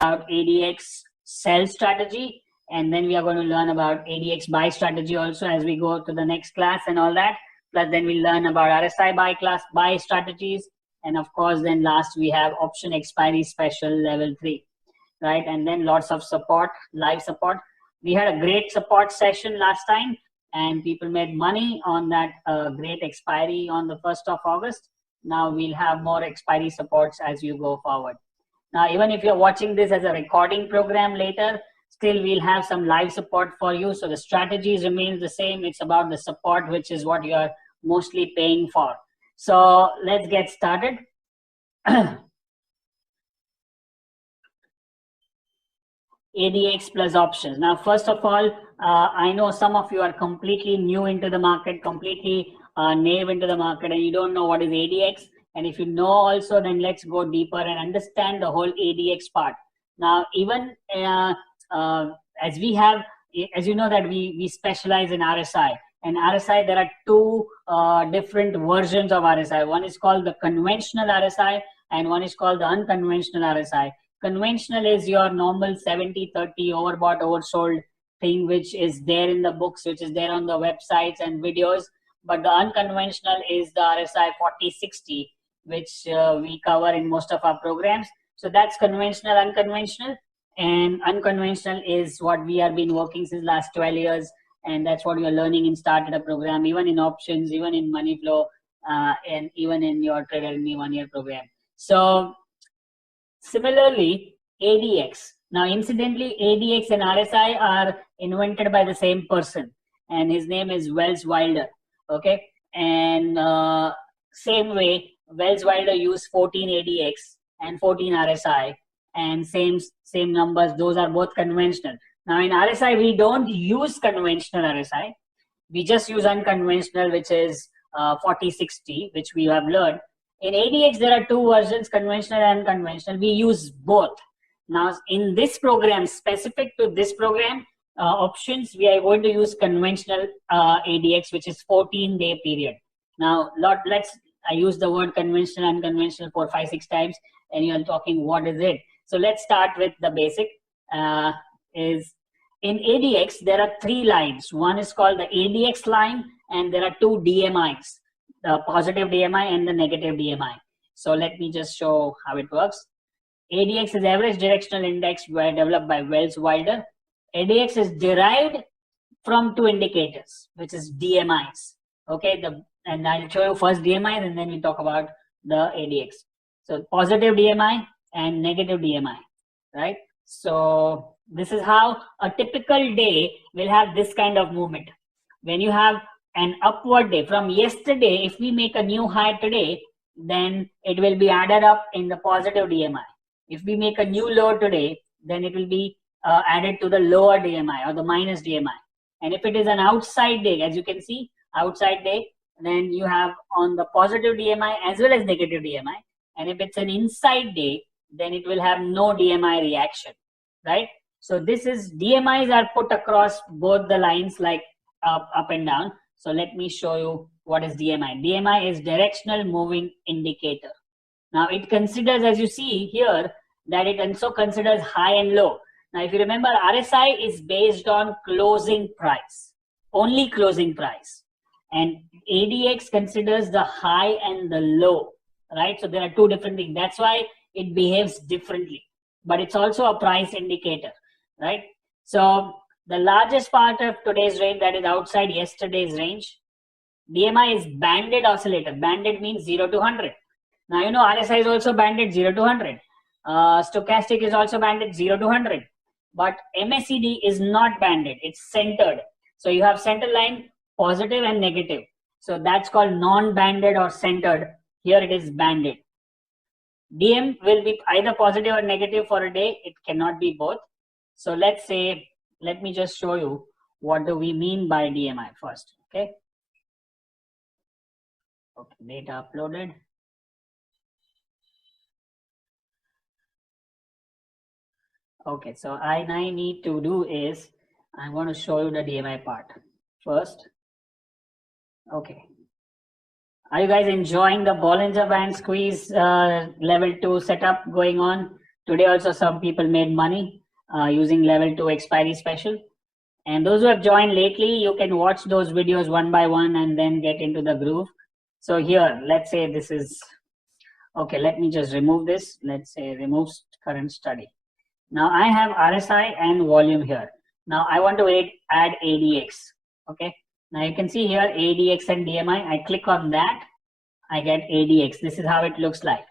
about ADX sell strategy, and then we are going to learn about ADX buy strategy also as we go to the next class and all that. Plus then we'll learn about RSI buy strategies, and of course then last we have option expiry special level 3, right? And then lots of support, live support. We had a great support session last time and people made money on that great expiry on the 1st of August. Now we'll have more expiry supports as you go forward. Now, even if you're watching this as a recording program later, still we'll have some live support for you. So the strategies remains the same. It's about the support, which is what you're mostly paying for. So let's get started. ADX plus options. Now, first of all, I know some of you are completely new into the market, completely new into the market, and you don't know what is ADX. And if you know also, then let's go deeper and understand the whole ADX part. Now, even as we have, as you know that we specialize in RSI. And RSI, there are two different versions of RSI. One is called the conventional RSI and one is called the unconventional RSI. Conventional is your normal 70-30 overbought, oversold thing, which is there in the books, which is there on the websites and videos. But the unconventional is the RSI 40-60, which we cover in most of our programs. So that's conventional, unconventional. And unconventional is what we have been working since last 12 years. And that's what you're learning in Started a program, even in options, even in money flow, and even in your Trader in the 1 year program. So similarly, ADX. Now, incidentally, ADX and RSI are invented by the same person, and his name is Welles Wilder. Okay, and same way, Welles Wilder used 14 ADX and 14 RSI, and same numbers. Those are both conventional. Now, in RSI, we don't use conventional RSI. We just use unconventional, which is 40-60, which we have learned. In ADX, there are two versions, conventional and unconventional. We use both. Now, in this program, specific to this program, options, we are going to use conventional ADX, which is 14-day period. Now, I use the word conventional, unconventional 4, 5, 6 times, and you are talking, what is it? So let's start with the basic. Is in ADX, there are 3 lines. One is called the ADX line, and there are 2 DMIs. The positive DMI and the negative DMI. So let me just show how it works. ADX is average directional index developed by Welles Wilder. ADX is derived from 2 indicators, which is DMIs. Okay, and I'll show you first DMI and then we talk about the ADX. So positive DMI and negative DMI, right? So this is how a typical day will have this kind of movement. When you have an upward day from yesterday, if we make a new high today, then it will be added up in the positive DMI. If we make a new low today, then it will be added to the lower DMI or the minus DMI. And if it is an outside day, as you can see, outside day, then you have on the positive DMI as well as negative DMI. And if it's an inside day, then it will have no DMI reaction, right? So this is, DMIs are put across both the lines like up and down. So let me show you what is DMI. DMI is directional moving indicator. Now it considers, as you see here, that it also considers high and low. Now if you remember, RSI is based on closing price, only closing price. And ADX considers the high and the low, right? So there are 2 different things. That's why it behaves differently. But it's also a price indicator, right? So the largest part of today's range, that is outside yesterday's range, DMI is banded oscillator. Banded means 0 to 100. Now, you know, RSI is also banded 0 to 100. Stochastic is also banded 0 to 100. But MACD is not banded. It's centered. So you have center line, positive and negative. So that's called non-banded or centered. Here it is banded. DM will be either positive or negative for a day. It cannot be both. So let's say, let me just show you what do we mean by DMI first. Okay. Okay, data uploaded. Okay, so I need to do is, I'm going to show you the DMI part first. Okay. Are you guys enjoying the Bollinger Band squeeze level 2 setup going on Today also some people made money using level 2 expiry special. And those who have joined lately, you can watch those videos one by one and then get into the groove. So here, let's say this is, okay, let me just remove this. Let's say remove current study. Now I have RSI and volume here. Now I want to add ADX. Okay. Now you can see here ADX and DMI. I click on that. I get ADX. This is how it looks like.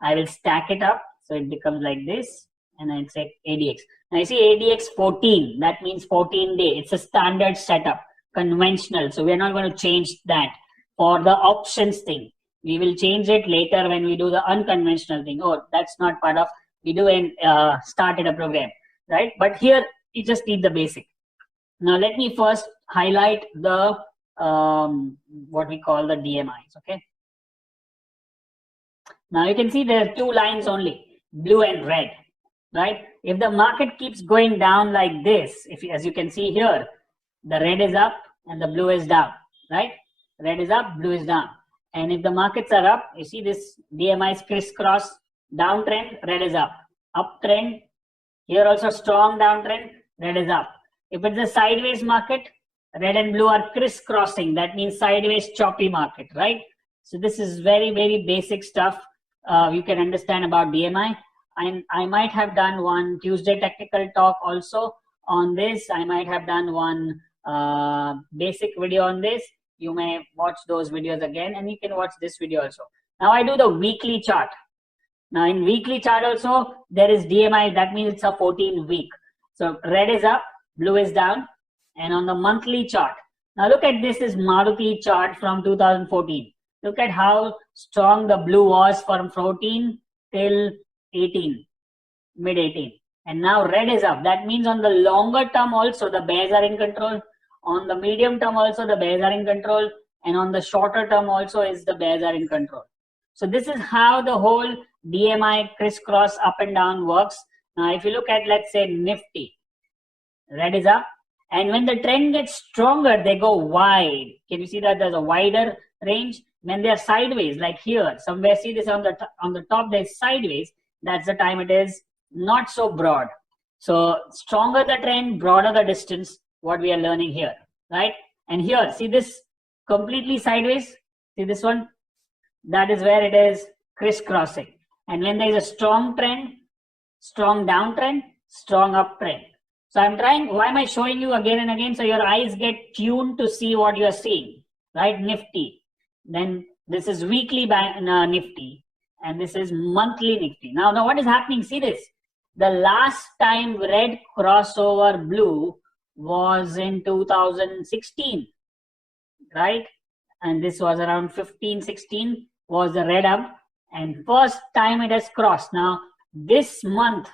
I will stack it up. So it becomes like this. And I say ADX. Now you see ADX 14. That means 14 day. It's a standard setup, conventional. So we're not going to change that for the options thing. We will change it later when we do the unconventional thing. Oh, that's not part of, we do and started a program, right? But here you just need the basic. Now let me first highlight the what we call the DMIs. Okay. Now you can see there are two lines only, blue and red, right? If the market keeps going down like this, as you can see here, the red is up and the blue is down, right? Red is up, blue is down. And if the markets are up, you see this DMI is crisscross, downtrend, red is up. Uptrend, here also strong downtrend, red is up. If it's a sideways market, red and blue are crisscrossing. That means sideways choppy market, right? So this is very, very basic stuff you can understand about DMI. And I might have done one Tuesday technical talk also on this. I might have done one basic video on this. You may watch those videos again, and you can watch this video also. Now I do the weekly chart. Now in weekly chart also, there is DMI. That means it's a 14 week. So red is up, blue is down. And on the monthly chart, now look at this is Maruti chart from 2014. Look at how strong the blue was from 14 till 18, mid 18. And now red is up. That means on the longer term also, the bears are in control. On the medium term also, the bears are in control. And on the shorter term also is the bears are in control. So this is how the whole DMI crisscross up and down works. Now, if you look at, let's say, Nifty, red is up. And when the trend gets stronger, they go wide. Can you see that there's a wider range? When they are sideways, like here, somewhere, see this on the top, there's sideways. That's the time it is not so broad. So stronger the trend, broader the distance, what we are learning here, right? And here, see this completely sideways. See this one? That is where it is crisscrossing. And when there is a strong trend, strong downtrend, strong uptrend. So I'm trying, why am I showing you again and again? So your eyes get tuned to see what you are seeing, right? Nifty. Then this is weekly Nifty. And this is monthly Nifty. Now what is happening? See this. The last time red crossover blue was in 2016, right? And this was around 15, 16 was the red up. And first time it has crossed. Now this month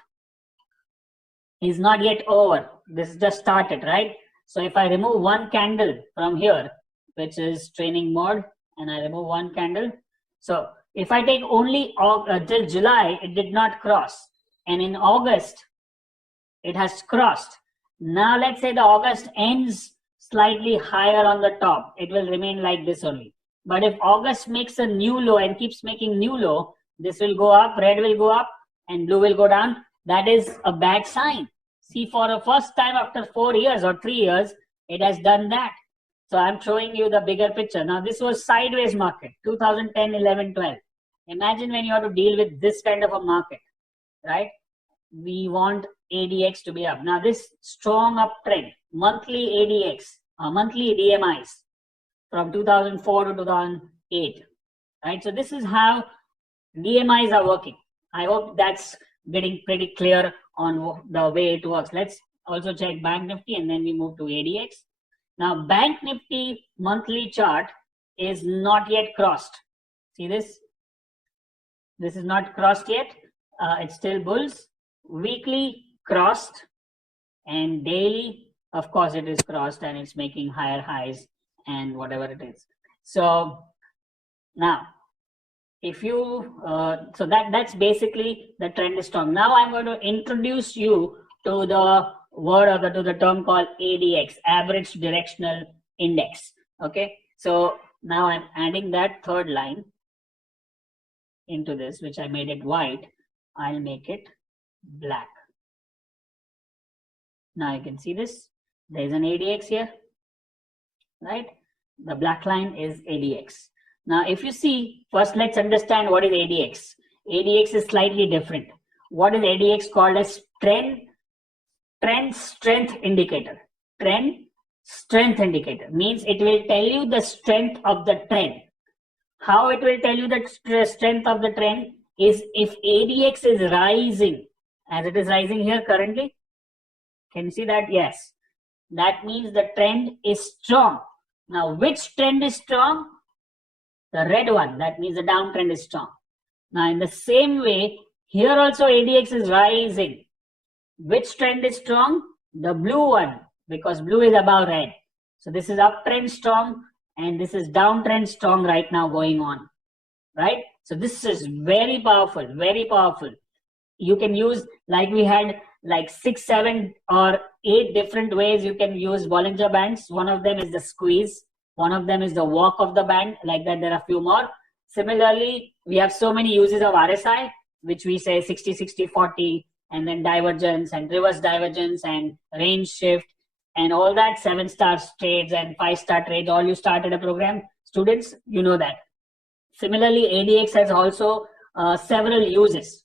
is not yet over. This just started, right? So if I remove one candle from here, which is training mode, and I remove one candle. So if I take only till July, it did not cross. And in August, it has crossed. Now let's say the August ends slightly higher on the top. It will remain like this only. But if August makes a new low and keeps making new low, this will go up, red will go up, and blue will go down. That is a bad sign. See, for the first time after 4 years or 3 years, it has done that. So I'm showing you the bigger picture. Now this was sideways market, 2010, 11, 12. Imagine when you have to deal with this kind of a market, right? We want ADX to be up. Now this strong uptrend, monthly ADX, monthly DMIs from 2004 to 2008, right? So this is how DMIs are working. I hope that's getting pretty clear on the way it works. Let's also check Bank Nifty and then we move to ADX. Now Bank Nifty monthly chart is not yet crossed. See this? This is not crossed yet. It's still bulls. Weekly crossed, and daily, of course, it is crossed and it's making higher highs and whatever it is. So now, if you so that's basically the trend is strong. Now I'm going to introduce you to the word or to the term called ADX, average directional index. Okay, so now I'm adding that third line into this, which I made it white. I'll make it black. Now you can see this. There's an ADX here, right? The black line is ADX. Now, if you see, first let's understand what is ADX. ADX is slightly different. What is ADX called as trend strength indicator? Trend strength indicator means it will tell you the strength of the trend. How it will tell you the strength of the trend is if ADX is rising, as it is rising here currently. Can you see that? Yes. That means the trend is strong. Now, which trend is strong? The red one. That means the downtrend is strong. Now, in the same way, here also ADX is rising. Which trend is strong? The blue one, because blue is above red. So this is uptrend strong and this is downtrend strong right now going on, right? So this is very powerful, very powerful. You can use, like we had like 6, 7 or 8 different ways you can use Bollinger Bands. One of them is the squeeze. One of them is the walk of the band. Like that, there are a few more. Similarly, we have so many uses of RSI, which we say 60, 60, 40, and then divergence and reverse divergence and range shift and all that, 7-star trades and 5-star trades. All you started a program, students, you know that. Similarly, ADX has also several uses.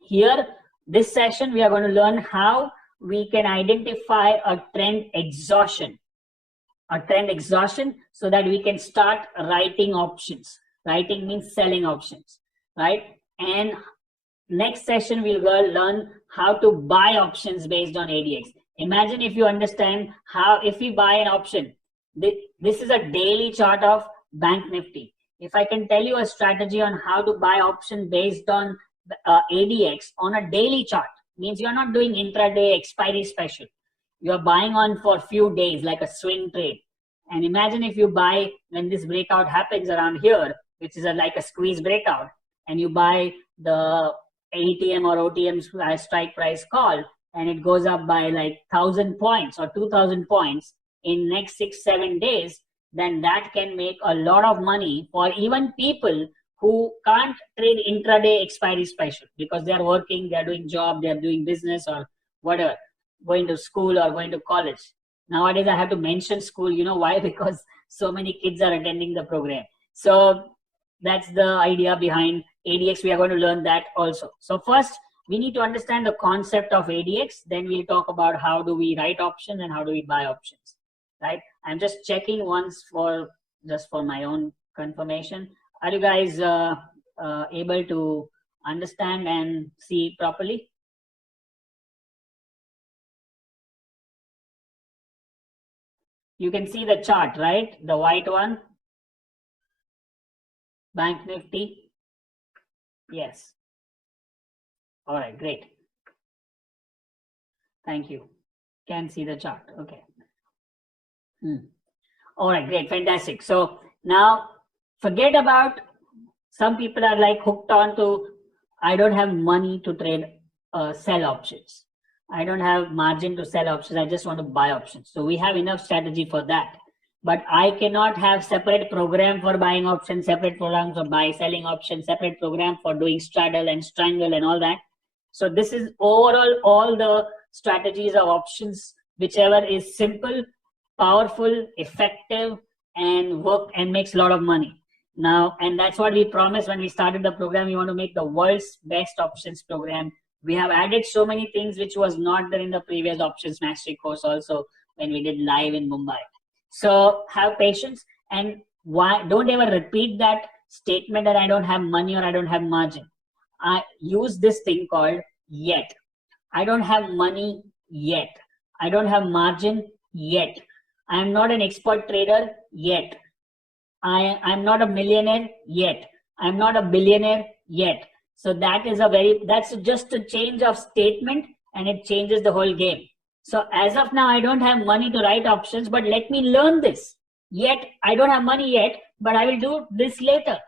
Here, this session, we are going to learn how we can identify a trend exhaustion. A trend exhaustion, so that we can start writing options. Writing means selling options, right? And next session, we'll learn how to buy options based on ADX. Imagine if you understand how, if we buy an option, this is a daily chart of Bank Nifty. If I can tell you a strategy on how to buy option based on ADX on a daily chart, means you're not doing intraday expiry special. You're buying on for a few days, like a swing trade. And imagine if you buy when this breakout happens around here, which is like a squeeze breakout, and you buy the ATM or OTM strike price call, and it goes up by like 1,000 points or 2,000 points in next 6, 7 days, then that can make a lot of money for even people who can't trade intraday expiry special because they are working, they are doing job, they are doing business or whatever, going to school or going to college. Nowadays, I have to mention school. You know why? Because so many kids are attending the program. So that's the idea behind ADX. We are going to learn that also. So first, we need to understand the concept of ADX. Then we'll talk about how do we write options and how do we buy options, right? I'm just checking once just for my own confirmation. Are you guys able to understand and see properly? You can see the chart, right? The white one. Bank Nifty. Yes. All right, great. Thank you. Can see the chart. Okay. All right, great, fantastic. So now forget about, some people are like hooked on to, I don't have money to trade sell options. I don't have margin to sell options. I just want to buy options. So we have enough strategy for that. But I cannot have separate program for buying options, separate program for selling options, separate program for doing straddle and strangle and all that. So this is overall all the strategies of options, whichever is simple, powerful, effective, and work and makes a lot of money. Now, and that's what we promised when we started the program. We want to make the world's best options program. We have added so many things which was not there in the previous options mastery course also when we did live in Mumbai. So have patience, and don't ever repeat that statement that I don't have money or I don't have margin. I use this thing called yet. I don't have money yet. I don't have margin yet. I am not an expert trader yet. I'm not a millionaire yet. I'm not a billionaire yet. So that's just a change of statement, and it changes the whole game. So as of now, I don't have money to write options, but let me learn this. Yet, I don't have money yet, but I will do this later.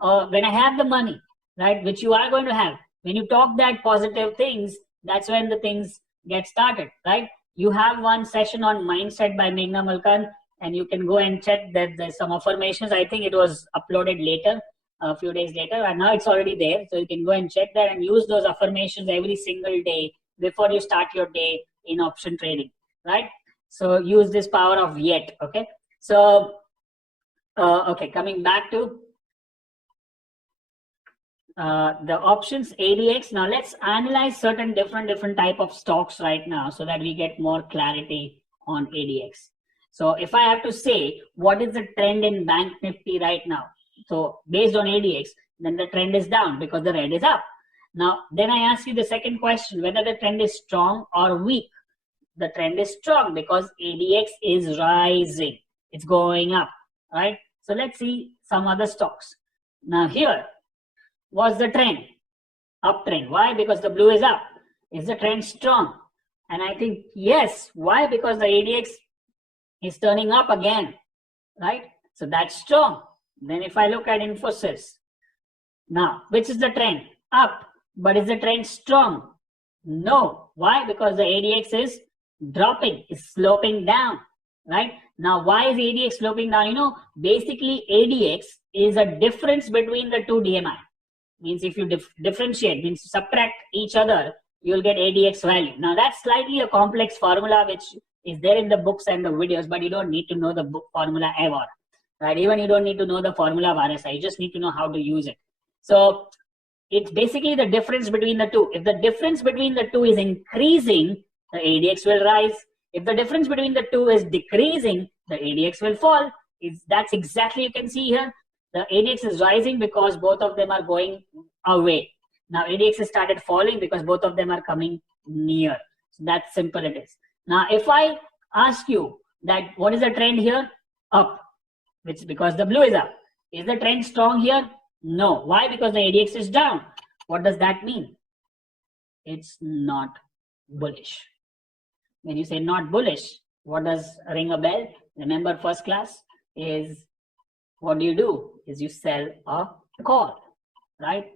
When I have the money, right, which you are going to have. When you talk that positive things, that's when the things get started, right? You have one session on mindset by Meghna Malkan, and you can go and check that there's some affirmations. I think it was uploaded later. a few days later, and now it's already there. So you can go and check that and use those affirmations every single day before you start your day in option trading, right? So use this power of yet. Okay. So okay, coming back to the options ADX. Now let's analyze certain different type of stocks right now so that we get more clarity on ADX. So if I have to say what is the trend in Bank Nifty right now, so based on ADX, then the trend is down because the red is up. Now then I ask you the second question, whether the trend is strong or weak. The trend is strong because ADX is rising, it's going up, right? So let's see some other stocks. Now here, what's the trend? Uptrend. Why? Because the blue is up. Is the trend strong? And I think yes. Why? Because the ADX is turning up again, right? So that's strong. Then if I look at Infosys, now which is the trend? Up. But is the trend strong? No. Why? Because the ADX is dropping, is sloping down, right? Now why is ADX sloping down? You know, basically ADX is a difference between the two DMI. Means if you differentiate, means subtract each other, you'll get ADX value. Now that's slightly a complex formula which is there in the books and the videos, but you don't need to know the book formula ever, right? Even you don't need to know the formula of RSI, you just need to know how to use it. So it's basically the difference between the two. If the difference between the two is increasing, the ADX will rise. If the difference between the two is decreasing, the ADX will fall. That's exactly, you can see here, the ADX is rising because both of them are going away. Now ADX has started falling because both of them are coming near. So that's simple it is. Now if I ask you that what is the trend here? Up, which is because the blue is up. Is the trend strong here? No. Why? Because the ADX is down. What does that mean? It's not bullish. When you say not bullish, what does ring a bell? Remember first class is, what do? Is you sell a call, right?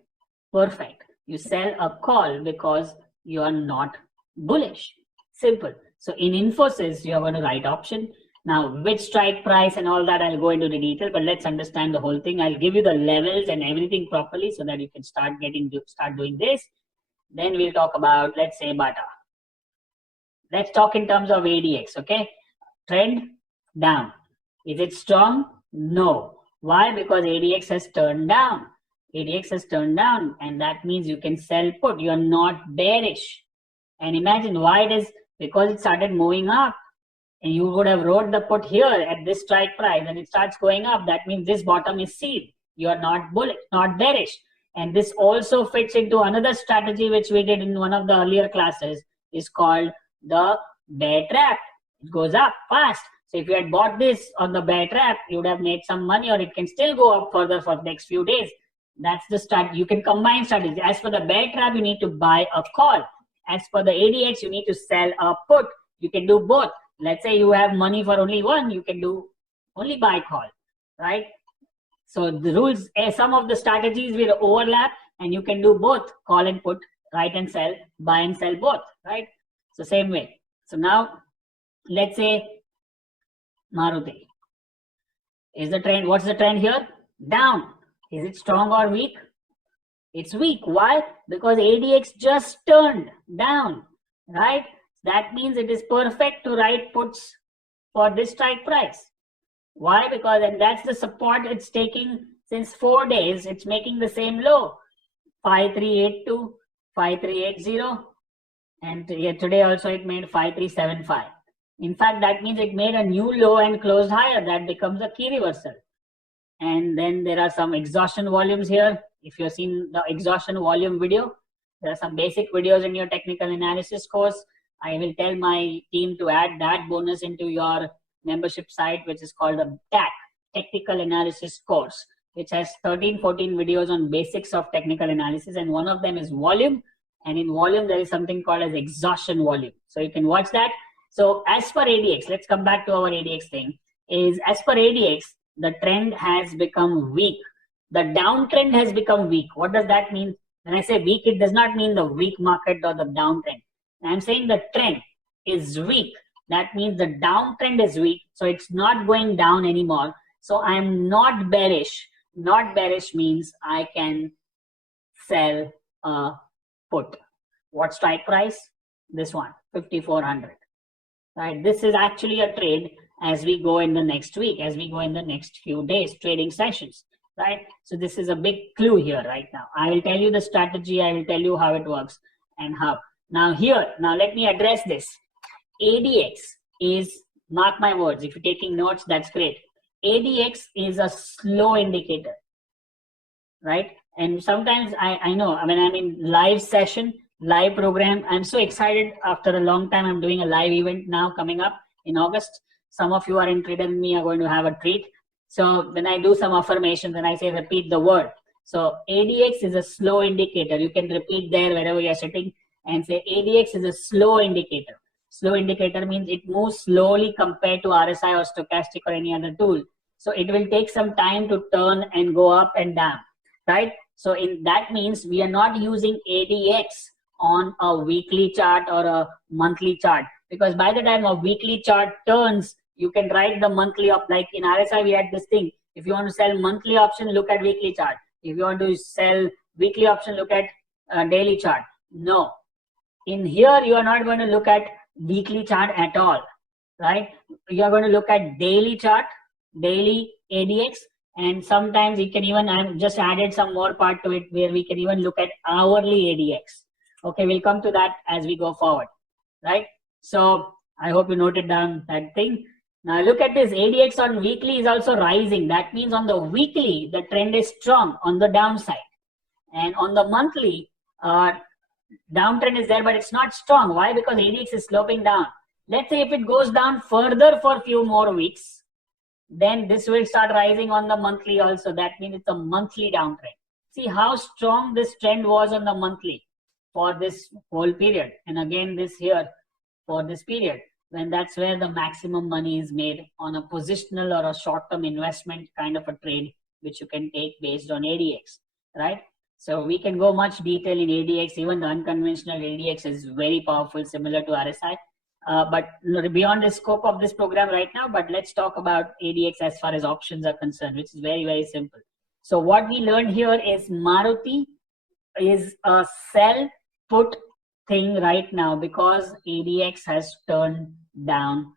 Perfect. You sell a call because you are not bullish. Simple. So in Infosys, you are going to write option. Now, which strike price and all that, I'll go into the detail, but let's understand the whole thing. I'll give you the levels and everything properly so that you can start doing this. Then we'll talk about, let's say, Bata. Let's talk in terms of ADX, okay? Trend down. Is it strong? No. Why? Because ADX has turned down. ADX has turned down, and that means you can sell put. You are not bearish. And imagine why it is, because it started moving up. And you would have wrote the put here at this strike price and it starts going up. That means this bottom is sealed. You are not bullish, not bearish. And this also fits into another strategy which we did in one of the earlier classes, is called the bear trap. It goes up fast. So if you had bought this on the bear trap, you would have made some money, or it can still go up further for the next few days. That's the start. You can combine strategies. As for the bear trap, you need to buy a call. As for the ADX, you need to sell a put. You can do both. Let's say you have money for only one, you can do only buy call, right? So the rules, some of the strategies will overlap, and you can do both, call and put, write and sell, buy and sell both, right? So same way. So now let's say Maruti. Is the trend, what's the trend here? Down. Is it strong or weak? It's weak. Why? Because ADX just turned down, right? That means it is perfect to write puts for this strike price. Why? Because, and that's the support it's taking since 4 days. It's making the same low, 5382, 5380, and today also it made 5375. In fact, that means it made a new low and closed higher. That becomes a key reversal. And then there are some exhaustion volumes here. If you've seen the exhaustion volume video, there are some basic videos in your technical analysis course. I will tell my team to add that bonus into your membership site, which is called the TAC, Technical Analysis Course, which has 13, 14 videos on basics of technical analysis. And one of them is volume. And in volume, there is something called as exhaustion volume. So you can watch that. So as per ADX, let's come back to our ADX thing, is as per ADX, the trend has become weak. The downtrend has become weak. What does that mean? When I say weak, it does not mean the weak market or the downtrend. I'm saying the trend is weak. That means the downtrend is weak. So it's not going down anymore. So I'm not bearish Not bearish means I can sell a put. What strike price? This one, 5,400. Right? This is actually a trade as we go in the next week, as we go in the next few days, trading sessions. Right? So this is a big clue here right now. I will tell you the strategy. I will tell you how it works and how. Now let me address this. ADX is, mark my words, if you're taking notes, that's great. ADX is a slow indicator, right? And sometimes I know, when I'm in live session, live program, I'm so excited. After a long time, I'm doing a live event now coming up in August. Some of you are interested in me are going to have a treat. So when I do some affirmations and I say repeat the word. So ADX is a slow indicator. You can repeat there wherever you're sitting and say ADX is a slow indicator. Slow indicator means it moves slowly compared to RSI or stochastic or any other tool. So it will take some time to turn and go up and down, right? So that means we are not using ADX on a weekly chart or a monthly chart, because by the time a weekly chart turns, you can write the monthly up. Like in RSI, we had this thing. If you want to sell monthly option, look at weekly chart. If you want to sell weekly option, look at daily chart. No. In here, you are not going to look at weekly chart at all, right? You are going to look at daily chart, daily ADX, and sometimes you can even, I've just added some more part to it where we can even look at hourly ADX. Okay, we'll come to that as we go forward, right? So I hope you noted down that thing. Now look at this, ADX on weekly is also rising. That means on the weekly, the trend is strong on the downside. And on the monthly, downtrend is there, but it's not strong. Why? Because ADX is sloping down. Let's say if it goes down further for a few more weeks, then this will start rising on the monthly also. That means it's a monthly downtrend. See how strong this trend was on the monthly for this whole period. And again, this here for this period, when that's where the maximum money is made on a positional or a short-term investment kind of a trade, which you can take based on ADX, right? So we can go much detail in ADX. Even the unconventional ADX is very powerful, similar to RSI. But beyond the scope of this program right now, but let's talk about ADX as far as options are concerned, which is very, very simple. So what we learned here is Maruti is a sell put thing right now because ADX has turned down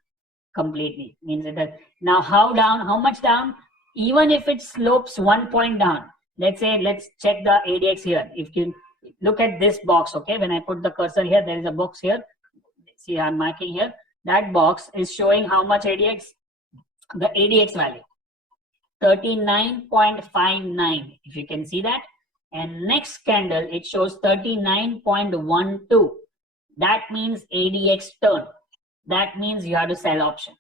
completely. Means that now how down, how much down? Even if it slopes 1 point down, let's say, let's check the ADX here. If you look at this box, okay, when I put the cursor here, there is a box here. See, I'm marking here. That box is showing how much ADX, the ADX value, 39.59, if you can see that. And next candle, it shows 39.12. That means ADX turn. That means you have to sell option.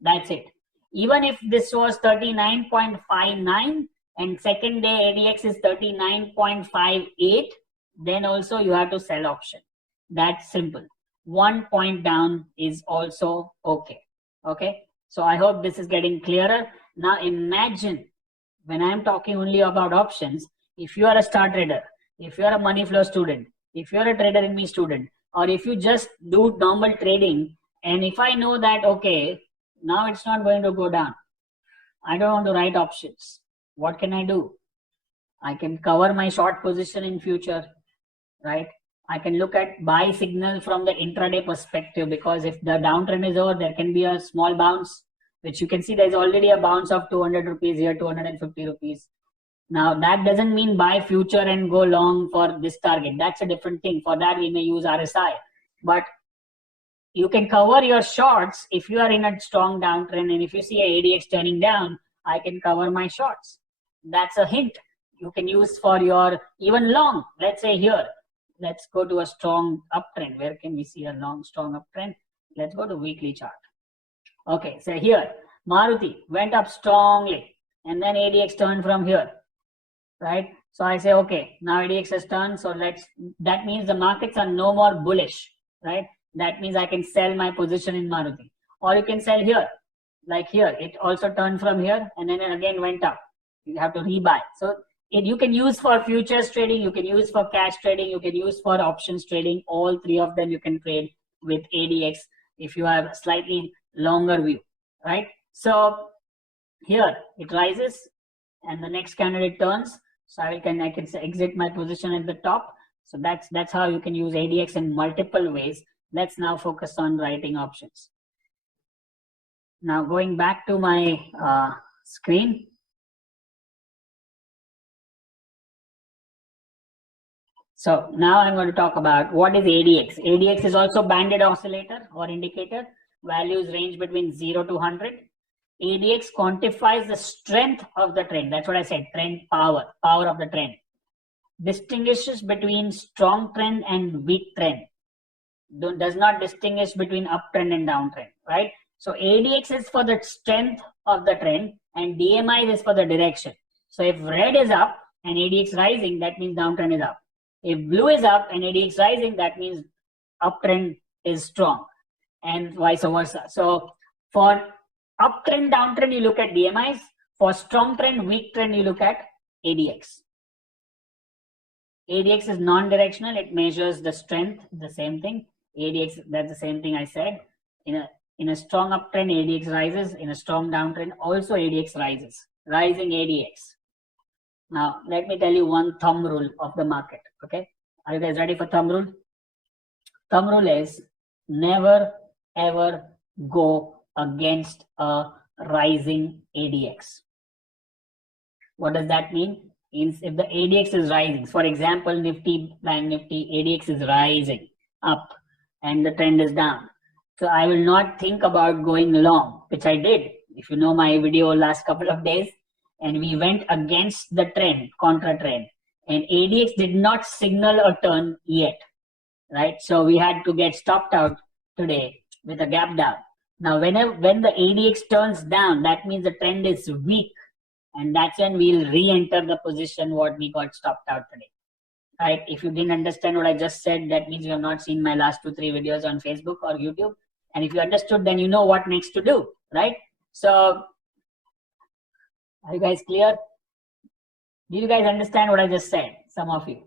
That's it. Even if this was 39.59 and second day ADX is 39.58, then also you have to sell option. That's simple. 1 point down is also okay. Okay. So I hope this is getting clearer. Now imagine when I'm talking only about options, if you are a star trader, if you are a money flow student, if you are a trader in me student, or if you just do normal trading, and if I know that, okay, now it's not going to go down, I don't want to write options. What can I do? I can cover my short position in future, right? I can look at buy signal from the intraday perspective, because if the downtrend is over, there can be a small bounce, which you can see there's already a bounce of 200 rupees here, 250 rupees. Now that doesn't mean buy future and go long for this target. That's a different thing. For that we may use RSI, but you can cover your shorts if you are in a strong downtrend, and if you see a ADX turning down, I can cover my shorts. That's a hint you can use for your even long. Let's say here, let's go to a strong uptrend. Where can we see a long, strong uptrend? Let's go to weekly chart. Okay, so here, Maruti went up strongly, and then ADX turned from here, right? So I say, okay, now ADX has turned, so that means the markets are no more bullish, right? That means I can sell my position in Maruti. Or you can sell here, like here, it also turned from here, and then it again went up. You have to rebuy. So you can use for futures trading, you can use for cash trading, you can use for options trading. All three of them you can trade with ADX if you have a slightly longer view, right? So here it rises, and the next candidate turns. So I can exit my position at the top. So that's how you can use ADX in multiple ways. Let's now focus on writing options. Now going back to my screen. So now I'm going to talk about what is ADX. ADX is also banded oscillator or indicator. Values range between 0 to 100. ADX quantifies the strength of the trend. That's what I said, trend power of the trend. Distinguishes between strong trend and weak trend. Does not distinguish between uptrend and downtrend, right? So ADX is for the strength of the trend and DMI is for the direction. So if red is up and ADX rising, that means downtrend is up. If blue is up and ADX rising, that means uptrend is strong, and vice versa. So for uptrend, downtrend, you look at DMIs. For strong trend, weak trend, you look at ADX. ADX is non-directional. It measures the strength, the same thing. ADX, that's the same thing I said. In a strong uptrend, ADX rises. In a strong downtrend, also ADX rises. Rising ADX. Now, let me tell you one thumb rule of the market, okay? Are you guys ready for thumb rule? Thumb rule is never ever go against a rising ADX. What does that mean? Means if the ADX is rising, for example, Nifty, Bank Nifty, ADX is rising up and the trend is down. So I will not think about going long, which I did. If you know my video last couple of days, and we went against the trend, contra trend, and ADX did not signal a turn yet, right? So we had to get stopped out today with a gap down. Now, when the ADX turns down, that means the trend is weak, and that's when we'll re-enter the position what we got stopped out today, right? If you didn't understand what I just said, that means you have not seen my last 2-3 videos on Facebook or YouTube. And if you understood, then you know what next to do, right? So, are you guys clear? Did you guys understand what I just said? Some of you.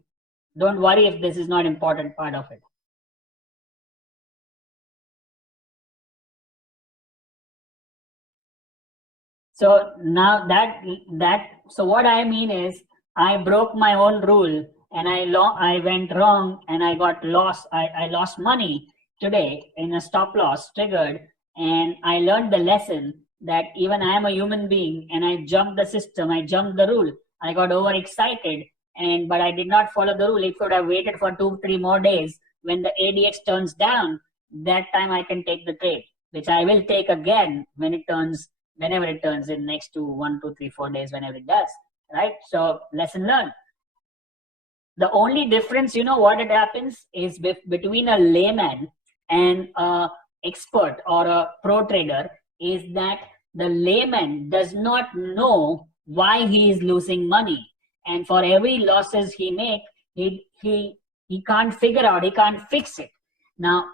Don't worry if this is not important part of it. So now so what I mean is I broke my own rule and I went wrong and I got lost. I lost money today in a stop loss triggered, and I learned the lesson that even I am a human being and I jumped the system, I jumped the rule. I got overexcited, but I did not follow the rule. If I would have waited for 2-3 more days, when the ADX turns down, that time I can take the trade, which I will take again when it turns, whenever it turns in next to 1, 2, 3, 4 days, whenever it does, right? So lesson learned. The only difference, you know what it happens, is between a layman and a expert or a pro trader, is that the layman does not know why he is losing money, and for every losses he make, he can't figure out, he can't fix it. Now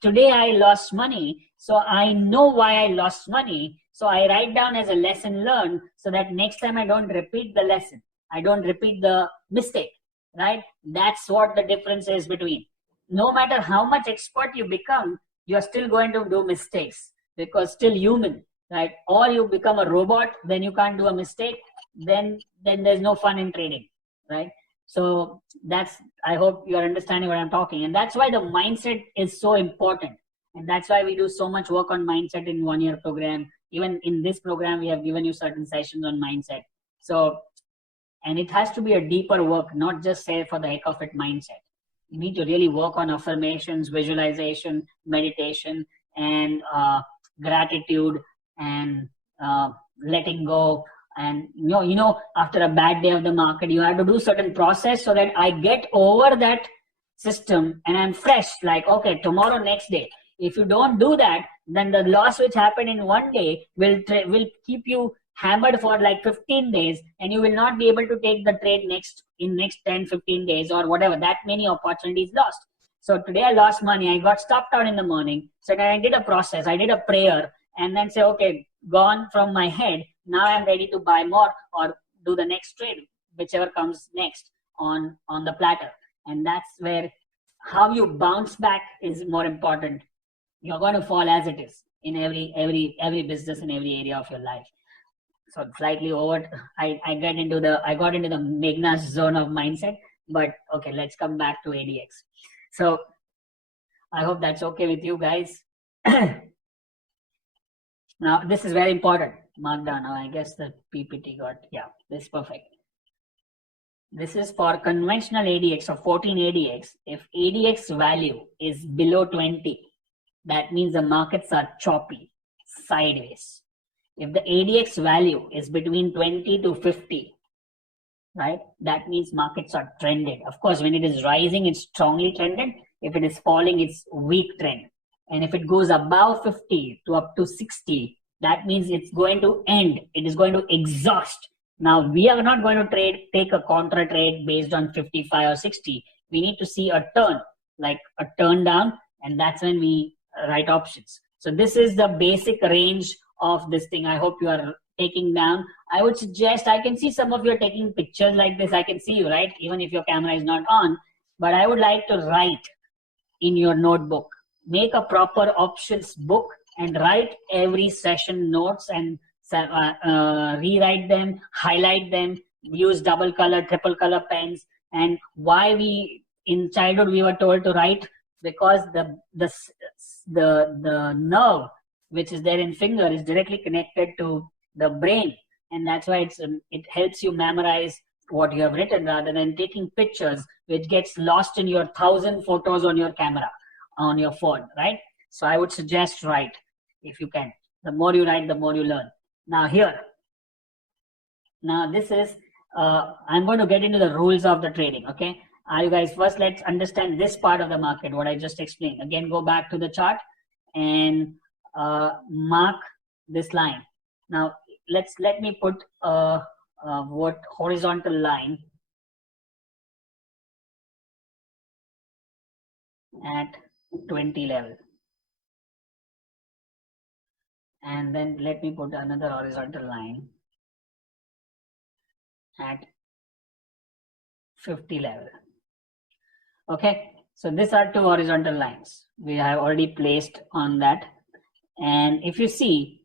today I lost money, so I know why I lost money, so I write down as a lesson learned, so that next time I don't repeat the lesson, I don't repeat the mistake, right? That's what the difference is between. No matter how much expert you become, you're still going to do mistakes, because still human, right? Or you become a robot, then you can't do a mistake, then there's no fun in trading, right? So I hope you're understanding what I'm talking. And that's why the mindset is so important. And that's why we do so much work on mindset in 1-year program. Even in this program, we have given you certain sessions on mindset. So, and it has to be a deeper work, not just say for the heck of it mindset. You need to really work on affirmations, visualization, meditation, and gratitude, and letting go. And you know, after a bad day of the market, you have to do certain process so that I get over that system and I'm fresh. Like, okay, tomorrow, next day. If you don't do that, then the loss which happened in one day will keep you hammered for like 15 days, and you will not be able to take the trade in next 10-15 days or whatever. That many opportunities lost. So today I lost money, I got stopped out in the morning. So then I did a process, I did a prayer, and then say, okay, gone from my head, now I'm ready to buy more or do the next trade, whichever comes next on the platter. And that's where how you bounce back is more important. You're going to fall as it is in every business, in every area of your life. So slightly over, I got into the Meghna's zone of mindset, but okay, let's come back to ADX. So I hope that's okay with you guys. Now this is very important. Mark down. Now I guess the PPT got, yeah, this is perfect. This is for conventional ADX of 14 ADX. If ADX value is below 20, that means the markets are choppy, sideways. If the ADX value is between 20 to 50, right, that means markets are trended. Of course, when it is rising, it's strongly trended. If it is falling, it's weak trend. And if it goes above 50 to up to 60, that means it's going to end. It is going to exhaust. Now, we are not going to take a contra trade based on 55 or 60. We need to see a turn, like a turn down, and that's when we write options. So this is the basic range of this thing. I hope you are taking down. I would suggest, I can see some of you are taking pictures like this. I can see you, right? Even if your camera is not on. But I would like to write in your notebook. Make a proper options book and write every session notes and rewrite them, highlight them, use double color, triple color pens. And why in childhood we were told to write? Because the nerve which is there in finger is directly connected to the brain, and that's why it helps you memorize what you have written rather than taking pictures which gets lost in your 1,000 photos on your camera, on your phone, right? So I would suggest write if you can. The more you write, the more you learn. Now this is, I'm going to get into the rules of the trading, okay? You guys, first let's understand this part of the market, what I just explained. Again, go back to the chart and mark this line. Now, let me put what horizontal line at 20 level. And then let me put another horizontal line at 50 level. Okay, so these are two horizontal lines we have already placed on that. And if you see,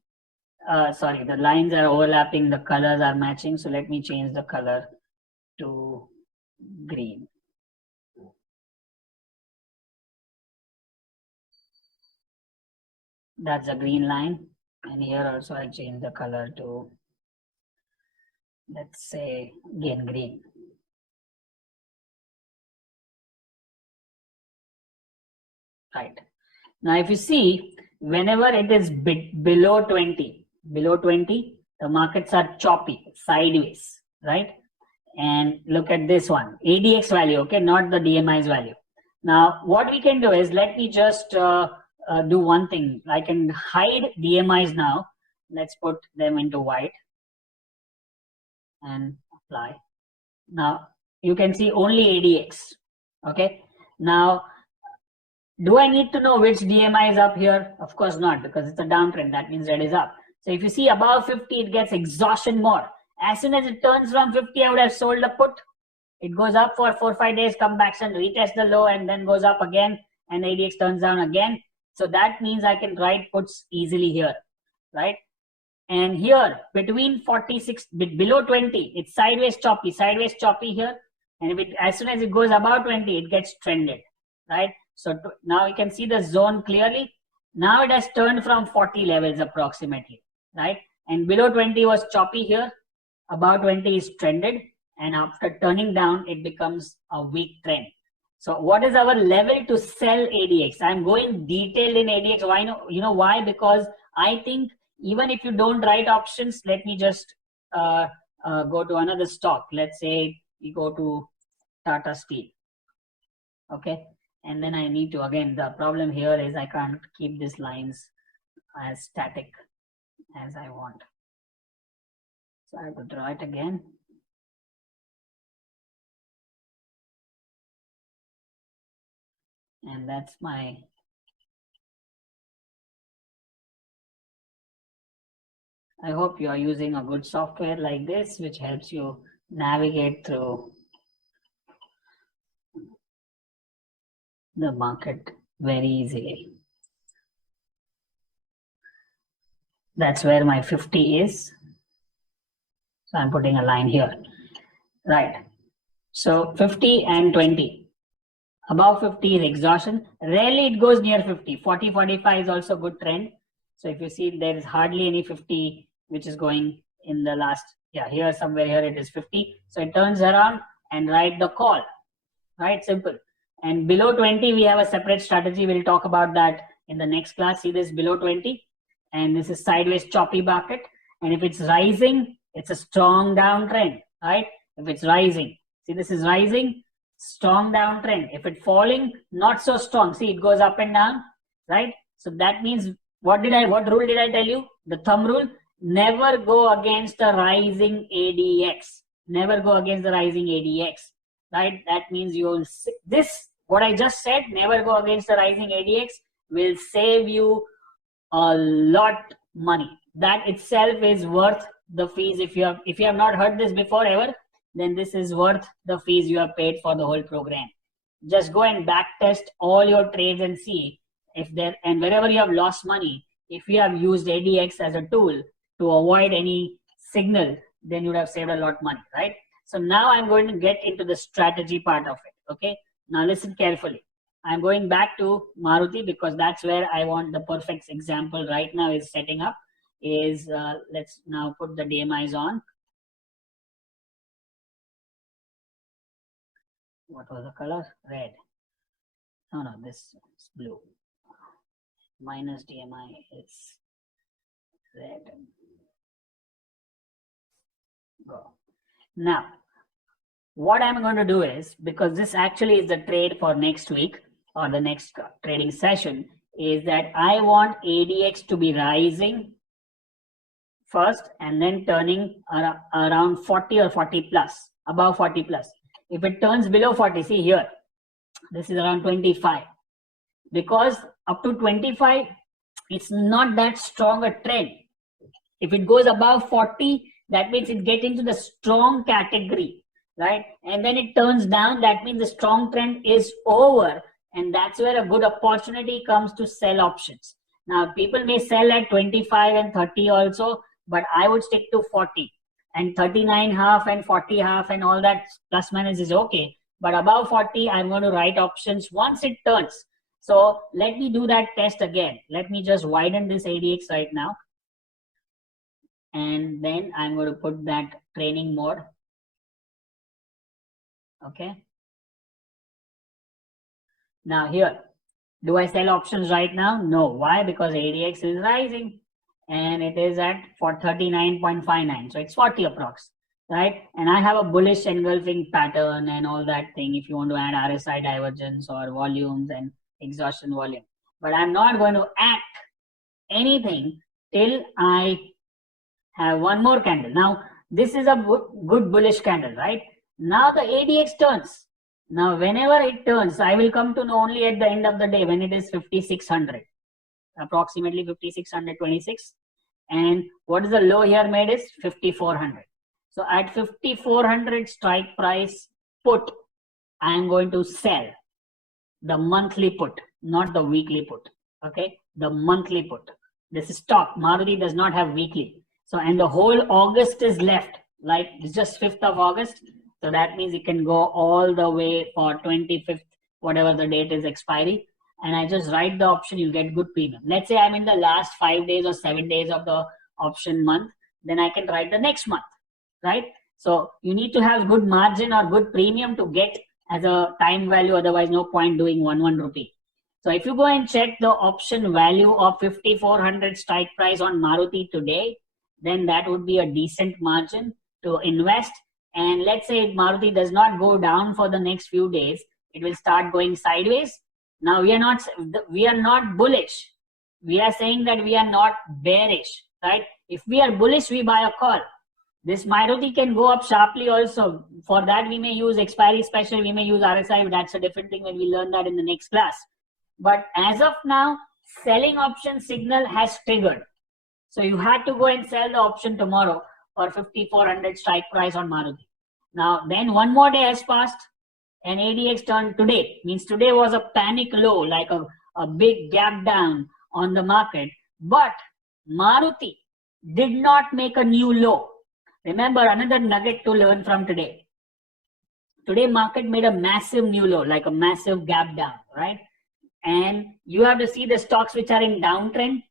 sorry, the lines are overlapping, the colors are matching. So let me change the color to green. That's a green line. And here also I change the color to, let's say, again green. Right. Now, if you see, whenever it is below 20, the markets are choppy, sideways, right? And look at this one, ADX value, okay, not the DMI's value. Now, what we can do is, let me just do one thing. I can hide DMI's now. Let's put them into white and apply. Now, you can see only ADX, okay? Now, do I need to know which DMI is up here? Of course not, because it's a downtrend. That means red is up. So if you see above 50, it gets exhaustion more. As soon as it turns from 50, I would have sold a put. It goes up for 4 or 5 days, comes back and retest the low, and then goes up again, and ADX turns down again. So that means I can write puts easily here, right? And here, between 46, below 20, it's sideways choppy here. And if it, as soon as it goes above 20, it gets trended, right? So now you can see the zone clearly. Now it has turned from 40 levels approximately, right? And below 20 was choppy here. Above 20 is trended. And after turning down, it becomes a weak trend. So what is our level to sell ADX? I'm going detailed in ADX. Why? You know why? Because I think even if you don't write options, let me just go to another stock. Let's say we go to Tata Steel. Okay. And then I need to, again, the problem here is I can't keep these lines as static as I want. So I have to draw it again. And that's my, I hope you are using a good software like this, which helps you navigate through the market very easily. That's where my 50 is. So I'm putting a line here, right? So 50 and 20. Above 50 is exhaustion. Rarely it goes near 50. 40, 45 is also good trend. So if you see, there is hardly any 50 which is going in the last, yeah, here somewhere here it is 50. So it turns around and write the call, right? Simple. And below 20, we have a separate strategy. We'll talk about that in the next class. See this below 20, and this is sideways choppy market. And if it's rising, it's a strong downtrend, right? If it's rising, see this is rising, strong downtrend. If it's falling, not so strong. See, it goes up and down, right? So that means what rule did I tell you? The thumb rule: never go against the rising ADX. Never go against the rising ADX, right? That means you'll this what I just said. Never go against the rising ADX will save you a lot money. That itself is worth the fees. If you have not heard this before ever, then this is worth the fees you have paid for the whole program. Just go and back test all your trades and see if there, and wherever you have lost money, if you have used ADX as a tool to avoid any signal, then you would have saved a lot of money, right? So now I'm going to get into the strategy part of it. Okay, now listen carefully. I'm going back to Maruti because that's where I want the perfect example right now is setting up. Is let's now put the DMIs on. What was the color? Red. No, this is blue. Minus DMI is red. Go. Now, what I'm going to do is, because this actually is the trade for next week or the next trading session, is that I want ADX to be rising first and then turning around 40 or 40 plus, above 40 plus. If it turns below 40, see here, this is around 25. Because up to 25, it's not that strong a trend. If it goes above 40, that means it gets into the strong category, right? And then it turns down, that means the strong trend is over. And that's where a good opportunity comes to sell options. Now, people may sell at 25 and 30 also, but I would stick to 40. And 39 half and 40 half and all that plus minus is okay. But above 40, I'm going to write options once it turns. So let me do that test again. Let me just widen this ADX right now. And then I'm going to put that training mode. Okay. Now here, do I sell options right now? No. Why? Because ADX is rising and it is at for 39.59. So it's 40 approx, right? And I have a bullish engulfing pattern and all that thing if you want to add RSI divergence or volumes and exhaustion volume. But I'm not going to act anything till I have one more candle. Now, this is a good bullish candle, right? Now the ADX turns. Now, whenever it turns, I will come to know only at the end of the day when it is 5,600, approximately 5,626. And what is the low here made is 5,400. So at 5,400 strike price put, I am going to sell the monthly put, not the weekly put. Okay, the monthly put. This is stock. Maruti does not have weekly. So, and the whole August is left, like it's just 5th of August. So that means it can go all the way for 25th, whatever the date is expiry. And I just write the option, you get good premium. Let's say I'm in the last 5 days or 7 days of the option month, then I can write the next month, right? So you need to have good margin or good premium to get as a time value, otherwise no point doing 1 rupee. So if you go and check the option value of 5,400 strike price on Maruti today, then that would be a decent margin to invest. And let's say Maruti does not go down for the next few days, it will start going sideways. Now we are not bullish. We are saying that we are not bearish, right? If we are bullish, we buy a call. This Maruti can go up sharply also. For that, we may use expiry special, we may use RSI. That's a different thing when we learn that in the next class. But as of now, selling option signal has triggered. So you had to go and sell the option tomorrow for 5,400 strike price on Maruti. Now, then one more day has passed and ADX turned today. Means today was a panic low, like a big gap down on the market. But Maruti did not make a new low. Remember, another nugget to learn from today. Today, market made a massive new low, like a massive gap down, right? And you have to see the stocks which are in downtrend,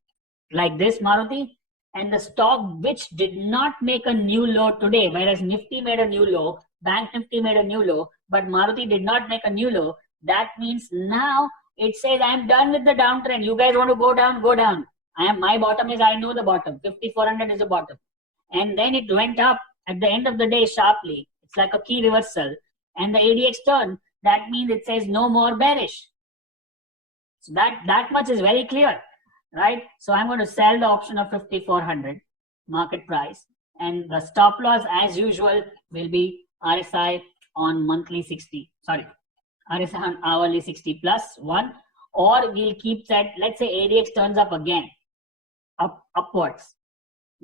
like this, Maruti, and the stock which did not make a new low today, whereas Nifty made a new low, Bank Nifty made a new low, but Maruti did not make a new low. That means now it says, I'm done with the downtrend. You guys want to go down, go down. My bottom is, I know the bottom. 5,400 is the bottom. And then it went up at the end of the day sharply. It's like a key reversal. And the ADX turned. That means it says no more bearish. So that much is very clear, right? So I'm going to sell the option of 5,400 market price. And the stop loss, as usual, will be RSI on monthly 60. Sorry, RSI on hourly 60 plus 1. Or we'll keep that, let's say ADX turns up again, upwards.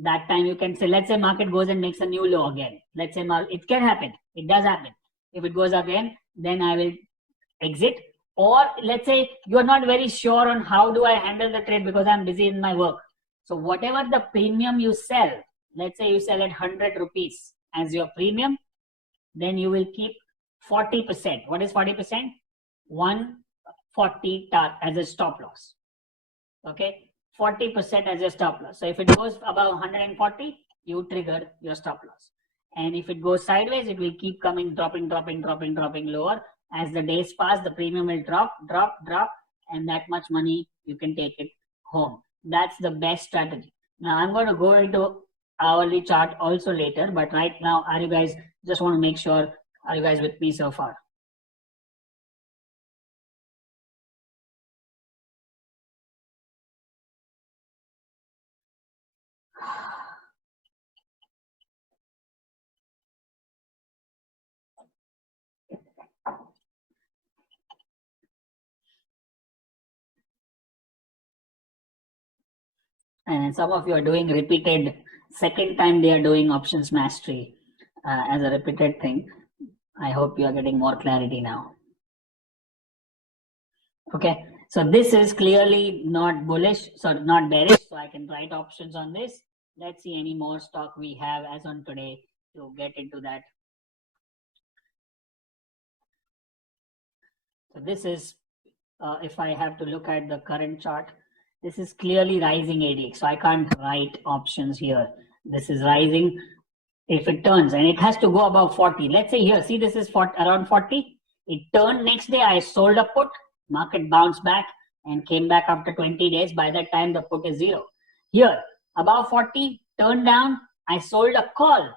That time you can say, let's say market goes and makes a new low again. Let's say it can happen. It does happen. If it goes again, then I will exit. Or let's say you're not very sure on how do I handle the trade because I'm busy in my work. So whatever the premium you sell, let's say you sell at 100 rupees as your premium, then you will keep 40%. What is 40%? 140 as a stop loss. Okay. 40% as your stop loss. So if it goes above 140, you trigger your stop loss. And if it goes sideways, it will keep coming, dropping lower. As the days pass, the premium will drop, and that much money you can take it home. That's the best strategy. Now I'm going to go into hourly chart also later, but right now, are you guys, just want to make sure, are you guys with me so far? And some of you are doing repeated, second time they are doing options mastery as a repeated thing. I hope you are getting more clarity now. Okay, so this is clearly not bullish, so not bearish, so I can write options on this. Let's see any more stock we have as on today to get into that. So this is, if I have to look at the current chart, this is clearly rising ADX. So I can't write options here. This is rising. If it turns and it has to go above 40, let's say here, see this is around 40. It turned next day, I sold a put, market bounced back and came back after 20 days. By that time, the put is 0. Here, above 40, turned down, I sold a call.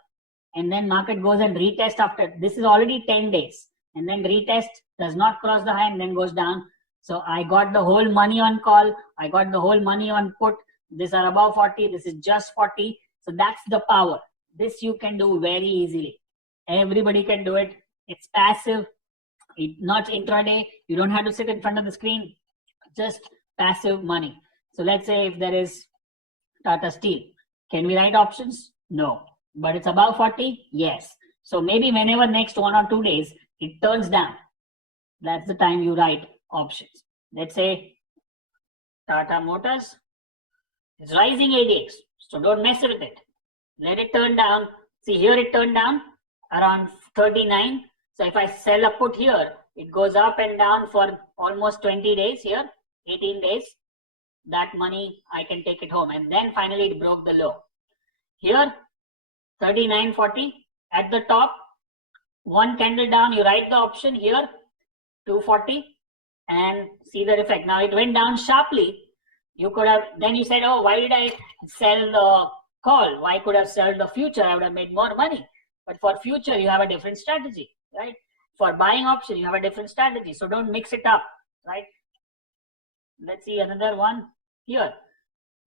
And then market goes and retest after, this is already 10 days. And then retest, does not cross the high and then goes down. So I got the whole money on call. I got the whole money on put. These are above 40. This is just 40. So that's the power. This you can do very easily. Everybody can do it. It's passive. It's not intraday. You don't have to sit in front of the screen. Just passive money. So let's say if there is Tata Steel. Can we write options? No. But it's above 40? Yes. So maybe whenever next 1 or 2 days it turns down, that's the time you write options. Let's say Tata Motors is rising ADX. So don't mess with it. Let it turn down. See here it turned down around 39. So if I sell a put here, it goes up and down for almost 20 days here, 18 days. That money I can take it home. And then finally it broke the low. Here 39.40 at the top, 1 candle down, you write the option here, 240, and see the effect. Now it went down sharply. You could have, then you said, oh, why did I sell the call? Why could I have sold the future? I would have made more money. But for future, you have a different strategy, right? For buying option, you have a different strategy. So don't mix it up, right? Let's see another one here.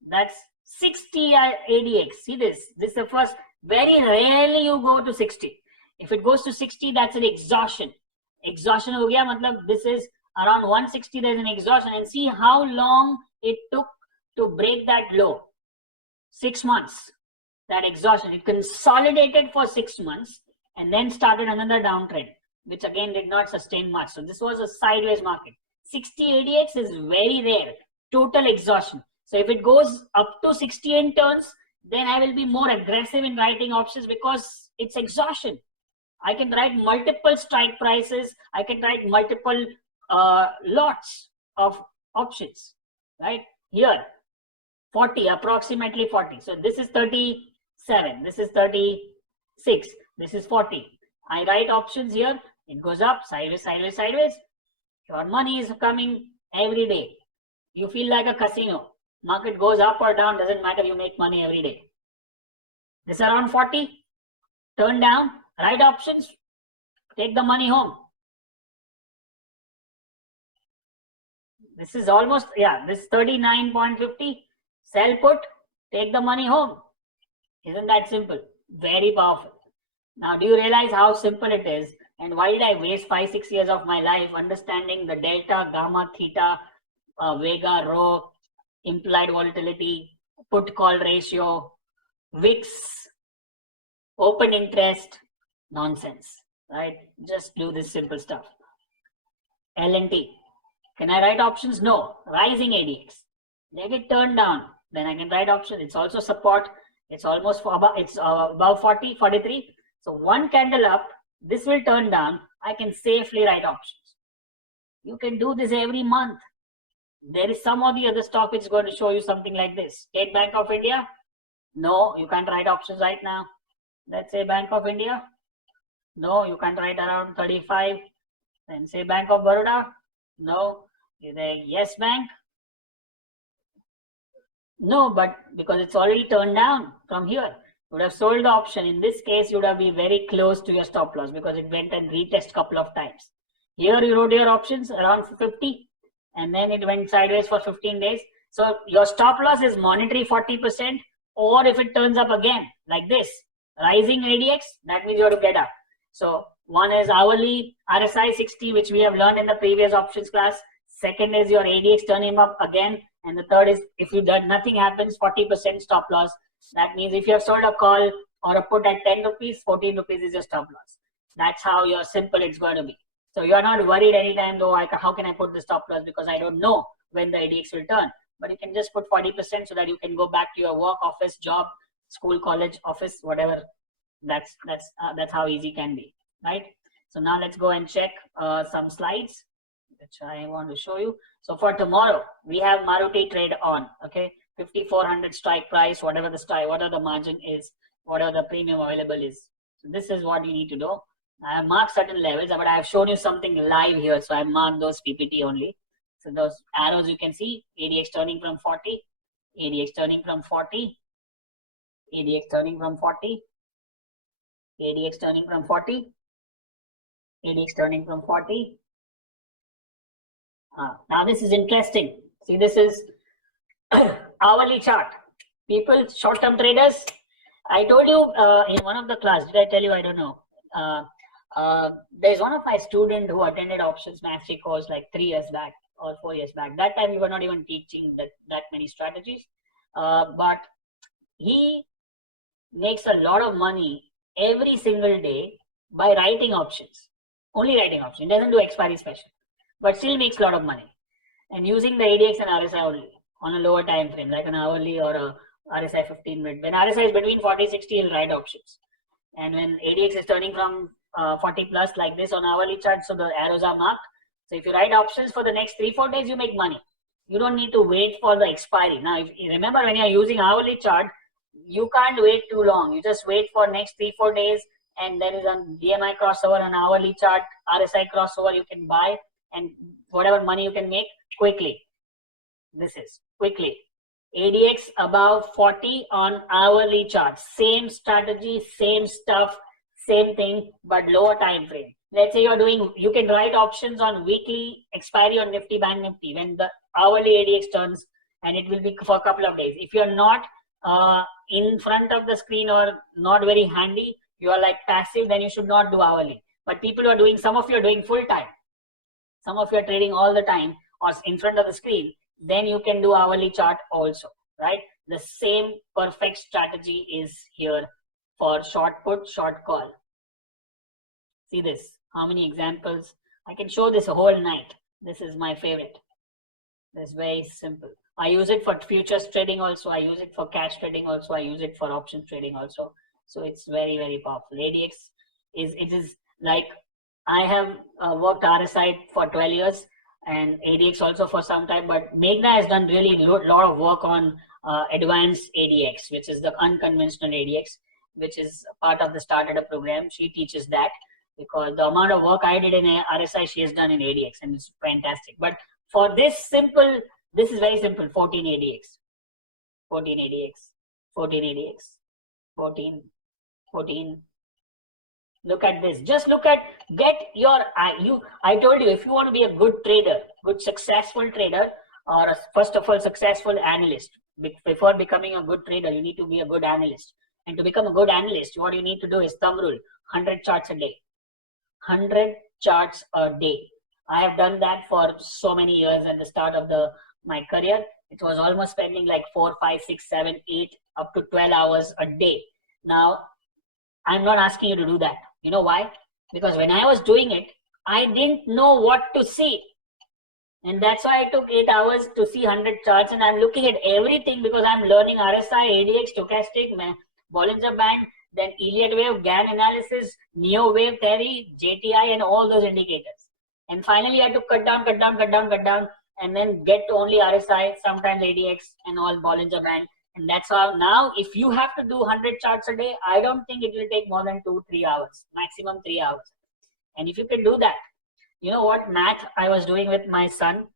That's 60 ADX. See this. This is the first. Very rarely you go to 60. If it goes to 60, that's an exhaustion. Exhaustion ho gaya, matlab this is around 160, there's an exhaustion. And see how long it took to break that low. 6 months. That exhaustion. It consolidated for 6 months and then started another downtrend, which again did not sustain much. So this was a sideways market. 60 ADX is very rare. Total exhaustion. So if it goes up to 60 and turns, then I will be more aggressive in writing options because it's exhaustion. I can write multiple strike prices. I can write multiple lots of options, right? Here, 40, approximately 40. So this is 37, this is 36, this is 40. I write options here, it goes up, sideways, sideways, sideways. Your money is coming every day. You feel like a casino. Market goes up or down, doesn't matter, you make money every day. This around 40, turn down, write options, take the money home. This is almost, yeah, this 39.50, sell put, take the money home. Isn't that simple? Very powerful. Now, do you realize how simple it is? And why did I waste 5-6 years of my life understanding the delta, gamma, theta, vega, rho, implied volatility, put call ratio, VIX, open interest? Nonsense, right? Just do this simple stuff. L&T. Can I write options? No. Rising ADX. Let it turn down. Then I can write options. It's also support. It's almost above 40, 43. So one candle up, this will turn down. I can safely write options. You can do this every month. There is some of the other stock which is going to show you something like this. State Bank of India. No, you can't write options right now. Let's say Bank of India. No, you can't write around 35. Then say Bank of Baroda. No. Yes Bank. No, but because it's already turned down from here, you would have sold the option. In this case, you would have been very close to your stop loss because it went and retest couple of times. Here you wrote your options around 50 and then it went sideways for 15 days. So your stop loss is monetary 40%, or if it turns up again like this, rising ADX, that means you have to get up. So one is hourly RSI 60, which we have learned in the previous options class. Second is your ADX turning up again. And the third is if you done nothing happens, 40% stop loss. That means if you have sold a call or a put at 10 rupees, 14 rupees is your stop loss. That's how your simple it's going to be. So you are not worried anytime though, how can I put the stop loss because I don't know when the ADX will turn. But you can just put 40% so that you can go back to your work, office, job, school, college, office, whatever. That's how easy it can be, right? So now let's go and check some slides which I want to show you. So for tomorrow, we have Maruti trade on, okay? 5,400 strike price, whatever the strike, whatever the margin is, whatever the premium available is. So this is what you need to do. I have marked certain levels, but I have shown you something live here. So I marked those PPT only. So those arrows you can see, ADX turning from 40, ADX turning from 40, ADX turning from 40, ADX turning from 40, ADX turning from 40. Now this is interesting. See, this is hourly chart. People, short-term traders. I told you in one of the class. Did I tell you? I don't know. There's one of my students who attended options mastery course like 3 years back or 4 years back. That time we were not even teaching that many strategies. But he makes a lot of money every single day by writing options. Only writing options. He doesn't do expiry special, but still makes a lot of money. And using the ADX and RSI only on a lower time frame, like an hourly or a RSI 15 minute. When RSI is between 40-60, he'll write options. And when ADX is turning from 40 plus like this on hourly chart, so the arrows are marked. So if you write options for the next 3-4 days, you make money. You don't need to wait for the expiry. Now, if you remember when you're using hourly chart, you can't wait too long. You just wait for next 3-4 days, and there is a DMI crossover, an hourly chart, RSI crossover you can buy, and whatever money you can make quickly. This is quickly. ADX above 40 on hourly chart. Same strategy, same stuff, same thing, but lower time frame. Let's say you're doing, you can write options on weekly expiry on Nifty, Bank Nifty when the hourly ADX turns, and it will be for a couple of days. If you're not in front of the screen or not very handy, you are like passive, then you should not do hourly. But people are doing, some of you are doing full time. Some of you are trading all the time or in front of the screen, then you can do hourly chart also, right? The same perfect strategy is here for short put, short call. See this, how many examples? I can show this a whole night. This is my favorite. This is very simple. I use it for futures trading also. I use it for cash trading also. I use it for options trading also. So it's very, very powerful. ADX is like, I have worked RSI for 12 years and ADX also for some time, but Meghna has done really lot of work on advanced ADX, which is the unconventional ADX, which is part of the Started Up program. She teaches that, because the amount of work I did in RSI, she has done in ADX, and it's fantastic. But for this is very simple: 14 ADX, 14 ADX, 14 ADX, 14, 14. Look at this. Just look at, I told you, if you want to be a good trader, good successful trader, or first of all, successful analyst, before becoming a good trader, you need to be a good analyst. And to become a good analyst, what you need to do is thumb rule: 100 charts a day. 100 charts a day. I have done that for so many years. At the start of my career, it was almost spending like 4, 5, 6, 7, 8, up to 12 hours a day. Now, I'm not asking you to do that. You know why? Because when I was doing it, I didn't know what to see. And that's why I took 8 hours to see 100 charts, and I'm looking at everything because I'm learning RSI, ADX, stochastic, Bollinger Band, then Elliott wave, Gann analysis, Neo wave theory, JTI, and all those indicators. And finally, I had to cut down, and then get to only RSI, sometimes ADX, and all Bollinger Band. And that's how now, if you have to do 100 charts a day, I don't think it will take more than 2-3 hours, maximum 3 hours. And if you can do that, you know what math I was doing with my son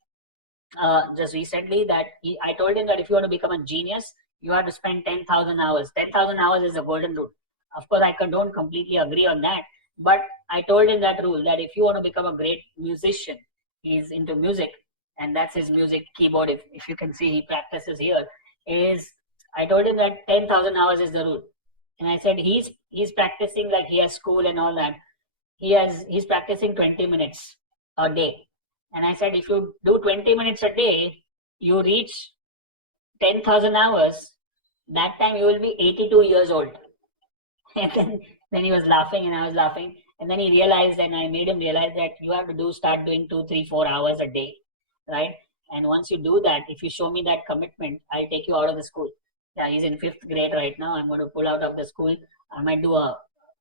just recently, that I told him that if you want to become a genius, you have to spend 10,000 hours. 10,000 hours is a golden rule. Of course, I don't completely agree on that, but I told him that rule, that if you want to become a great musician, he's into music, and that's his music keyboard. If you can see, he practices here. I told him that 10,000 hours is the rule. And I said, he's practicing, like he has school and all that. He's practicing 20 minutes a day. And I said, if you do 20 minutes a day, you reach 10,000 hours. That time you will be 82 years old. And then he was laughing and I was laughing. And then he realized, and I made him realize, that you have to start doing 2, 3, 4 hours a day, right? And once you do that, if you show me that commitment, I'll take you out of the school. Yeah, he's in 5th grade right now. I'm going to pull out of the school. I might do a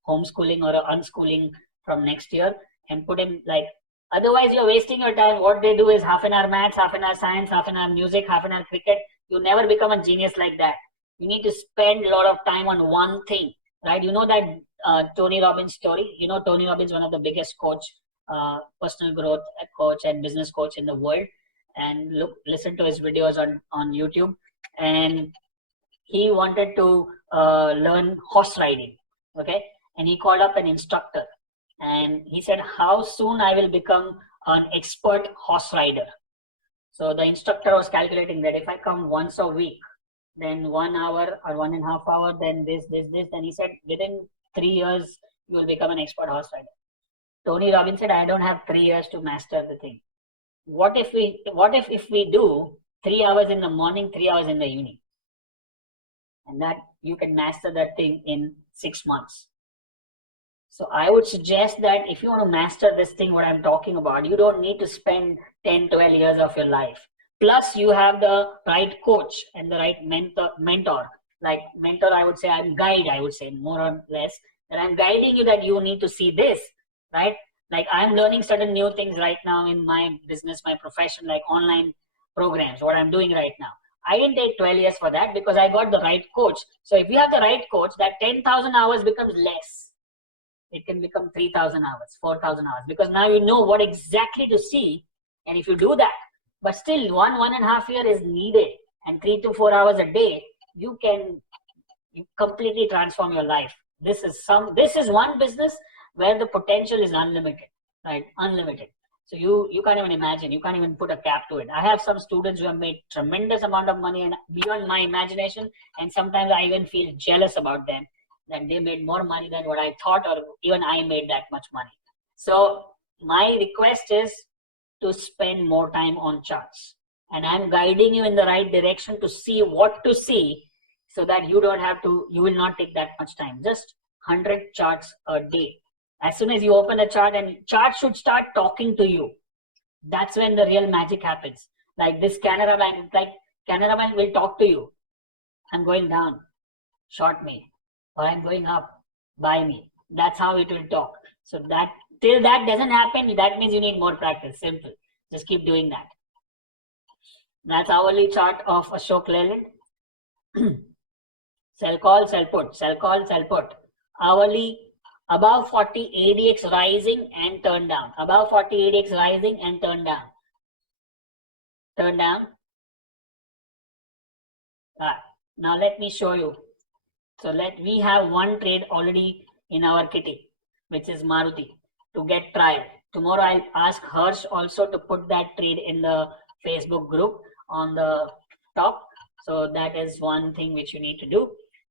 homeschooling or a unschooling from next year and put him, like, otherwise you're wasting your time. What they do is half an hour maths, half an hour science, half an hour music, half an hour cricket. You never become a genius like that. You need to spend a lot of time on one thing, right? You know that Tony Robbins story? You know, Tony Robbins, one of the biggest personal growth coach and business coach in the world. And listen to his videos on YouTube. And he wanted to learn horse riding, okay? And he called up an instructor. And he said, how soon I will become an expert horse rider? So the instructor was calculating that if I come once a week, then 1 hour or 1.5 hours, then this. Then he said, within 3 years, you will become an expert horse rider. Tony Robbins said, I don't have 3 years to master the thing. What if we do 3 hours in the morning, 3 hours in the evening? And that you can master that thing in 6 months. So I would suggest that if you want to master this thing, what I'm talking about, you don't need to spend 10, 12 years of your life. Plus you have the right coach and the right mentor. Like mentor, I would say, I'm guide, I would say, more or less, that I'm guiding you that you need to see this, right? Like I'm learning certain new things right now in my business, my profession, like online programs, what I'm doing right now. I didn't take 12 years for that because I got the right coach. So if you have the right coach, that 10,000 hours becomes less. It can become 3,000 hours, 4,000 hours, because now you know what exactly to see. And if you do that, but still 1.5 years is needed, and 3 to 4 hours a day, you completely transform your life. This is one business where the potential is unlimited, right? Unlimited. So you can't even imagine, you can't even put a cap to it. I have some students who have made tremendous amount of money and beyond my imagination. And sometimes I even feel jealous about them, that they made more money than what I thought, or even I made that much money. So my request is to spend more time on charts. And I'm guiding you in the right direction to see what to see, so that you will not take that much time. Just 100 charts a day. As soon as you open a chart, and chart should start talking to you, that's when the real magic happens. Like this Canara Bank, like Canara Bank will talk to you. I'm going down, short me, or I'm going up, buy me. That's how it will talk. So that till that doesn't happen, that means you need more practice. Simple. Just keep doing that. That's hourly chart of Ashok Leyland. Sell call, sell put, sell call, sell put. Hourly above 40 ADX rising and turn down. Above 40 ADX rising and turn down. Turn down. Now let me show you. So we have one trade already in our kitty, which is Maruti, to get trial. Tomorrow I'll ask Harsh also to put that trade in the Facebook group on the top. So that is one thing which you need to do.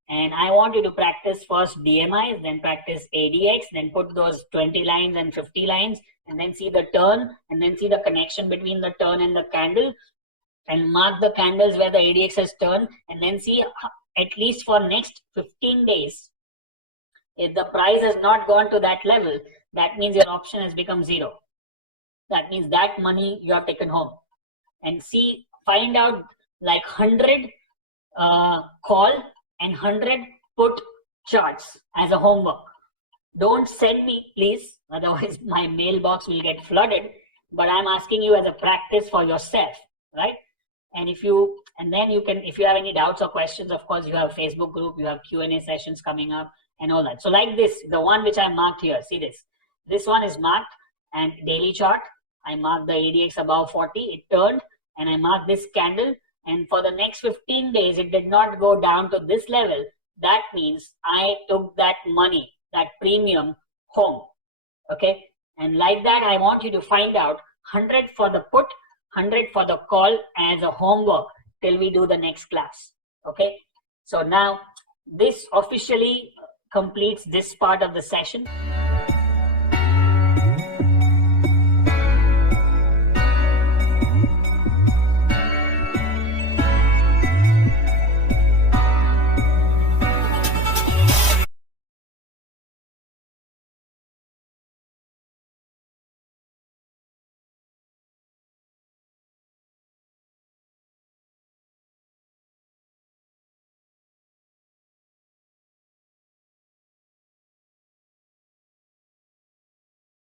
And I want you to practice first DMIs, then practice ADX, then put those 20 lines and 50 lines, and then see the turn, and then see the connection between the turn and the candle, and mark the candles where the ADX has turned, and then see at least for next 15 days. If the price has not gone to that level, that means your option has become zero. That means that money you have taken home. And see, find out like 100 call and 100 put charts as a homework. Don't send me, please, otherwise my mailbox will get flooded. But I'm asking you as a practice for yourself, right? And if you have any doubts or questions, of course, you have a Facebook group, you have Q&A sessions coming up and all that. So like this, the one which I marked here, see this. This one is marked, and daily chart, I marked the ADX above 40, it turned, and I marked this candle. And for the next 15 days, it did not go down to this level. That means I took that money, that premium home. Okay. And like that, I want you to find out 100 for the put, 100 for the call as a homework till we do the next class. Okay. So now this officially completes this part of the session.